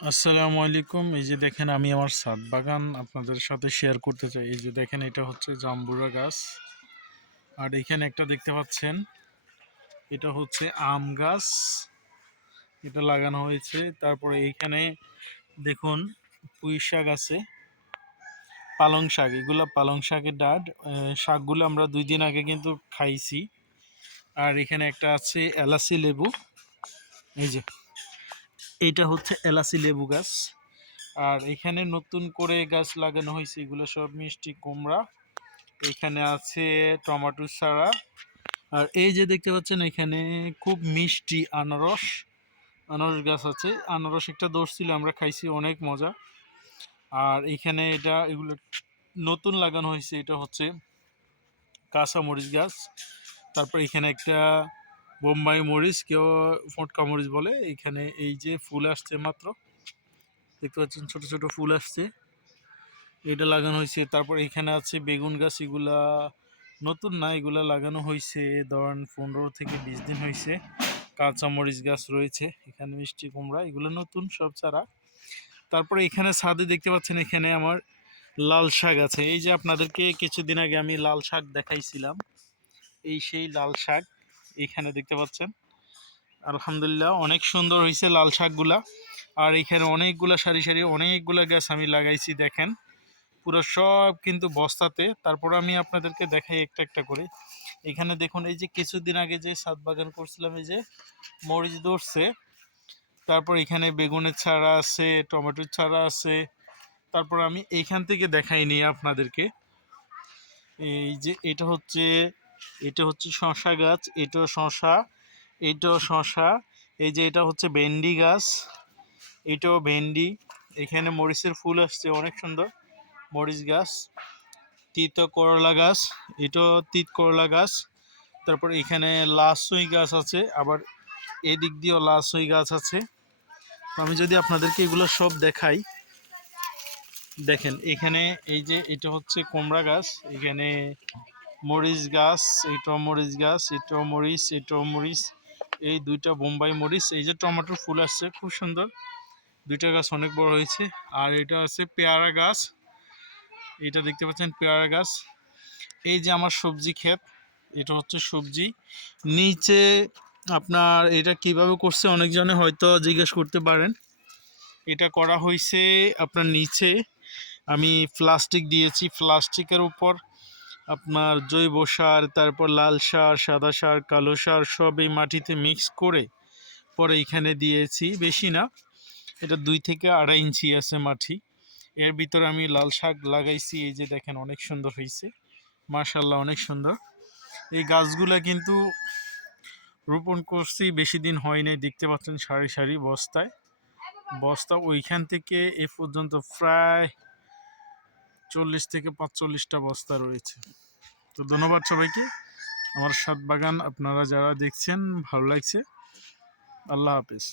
আসসালামু আলাইকুম। এই যে দেখেন আমি আমার ছাদ বাগান আপনাদের সাথে শেয়ার করতে চাই। এই যে দেখেন এটা হচ্ছে জাম্বুরা গাছ। আর এখানে একটা দেখতে পাচ্ছেন, এটা হচ্ছে আম গাছ। এটা লাগানো হয়েছে। তারপরে এইখানে দেখুন পুঁই শাক আছে, পালং শাক। এগুলো পালং শাকের ডাট। শাকগুলো আমরা দুই দিন আগে কিন্তু খাইছি। আর এখানে একটা আছে এলাচি লেবু। এই যে এটা হচ্ছে এলাচি লেবু গাছ। আর এখানে নতুন করে গাছ লাগানো হয়েছে, এগুলো সব মিষ্টি কুমড়া। এখানে আছে টমেটো চারা আর এই যে দেখতে পাচ্ছেন, এখানে খুব মিষ্টি আনারস আনারস গাছ আছে। আনারস একটা দোষ ছিল, আমরা খাইছি, অনেক মজা। আর এখানে এটা, এগুলো নতুন লাগানো হয়েছে, এটা হচ্ছে কাঁচামরিচ গাছ। তারপর এখানে একটা বোম্বাই মরিচ, কেউ ফটকা মরিচ বলে। এখানে এই যে ফুল আসছে মাত্র, দেখতে পাচ্ছেন ছোট ছোট ফুল আসছে। এটা লাগানো হয়েছে। তারপর এখানে আছে বেগুন গাছ, এগুলা নতুন না, এগুলা লাগানো হয়েছে ধরেন পনেরো থেকে বিশ দিন হয়েছে। কাঁচা মরিচ গাছ রয়েছে, এখানে মিষ্টি কুমড়া, এগুলো নতুন সব চারা। তারপরে এখানে ছাদে দেখতে পাচ্ছেন এখানে আমার লাল শাক আছে। এই যে আপনাদেরকে কিছুদিন আগে আমি লাল শাক দেখাইছিলাম, এই সেই লাল শাক। এখানে দেখতে পাচ্ছেন। আলহামদুলিল্লাহ, অনেক সুন্দর হয়েছে লাল শাকগুলা। আর এখানে অনেকগুলা সারি সারি, অনেকগুলা গাছ আমি লাগাইছি, দেখেন। পুরো সব কিন্তু বস্তাতে। তারপর আমি আপনাদেরকে দেখাই একটা একটা করে। এখানে দেখুন, এই যে কিছুদিন আগে যে সাত বাগান করছিলাম, এই যে মরিচ ধরছে। তারপর এখানে বেগুনের চারা আছে, টমেটোর চারা আছে। তারপর আমি এইখান থেকে দেখাইনি আপনাদেরকে। এই যে এটা হচ্ছে এটা হচ্ছে শশা গাছ এটাও শশা এটাও শশা এই যে এটা হচ্ছে ভেন্ডি গাছ, এটাও ভেন্ডি, এখানে মরিচের ফুল আসছে, অনেক সুন্দর মরিচ গাছ, তিত করলা গাছ, এটাও তিত করলা গাছ, তারপর এখানে লাসই গাছ আছে, আবার এদিক দিয়েও লাসই গাছ আছে। আমি যদি আপনাদেরকে এগুলো সব দেখাই, দেখেন, এখানে এই যে এটা হচ্ছে কুমড়া গাছ, এখানে মরিচ গাছ এটাও মরিচ গাছ এটাও মরিচ এটাও মরিচ, এই দুইটা বোম্বাই মরিচ, এই যে টমেটোর ফুল আসছে, খুব সুন্দর। দুইটা গাছ অনেক বড় হয়েছে। আর এটা আছে পেয়ারা গাছ। এটা দেখতে পাচ্ছেন, পেয়ারা গাছ। এই যে আমার সবজি ক্ষেত, এটা হচ্ছে সবজি। নিচে আপনার এটা কীভাবে করছে, অনেকজনে হয়তো জিজ্ঞেস করতে পারেন। এটা করা হয়েছে আপনার নিচে। আমি প্লাস্টিক দিয়েছি, প্লাস্টিকের উপর আপনার জৈব সার, তারপর লাল সার, সাদা সার, কালো সার সব এই মাটিতে মিক্স করে পরে এখানে দিয়েছি। বেশি না, এটা দুই থেকে আড়াই ইঞ্চি আছে মাটি। এর ভিতরে আমি লাল শাক লাগাইছি, এই যে দেখেন অনেক সুন্দর হয়েছে মাশাল্লাহ অনেক সুন্দর। এই গাছগুলা কিন্তু রোপণ করছি, বেশি দিন হয় নাই, দেখতে পাচ্ছেন সারি সারি বস্তায়। বস্তা ওইখান থেকে এ পর্যন্ত প্রায় চল্লিশ থেকে পাঁচচল্লিশটা বস্তা রয়েছে। তো ধন্যবাদ সবাইকে। আমার সাত বাগান আপনারা যারা দেখছেন, ভালো লাগছে। আল্লাহ হাফিজ।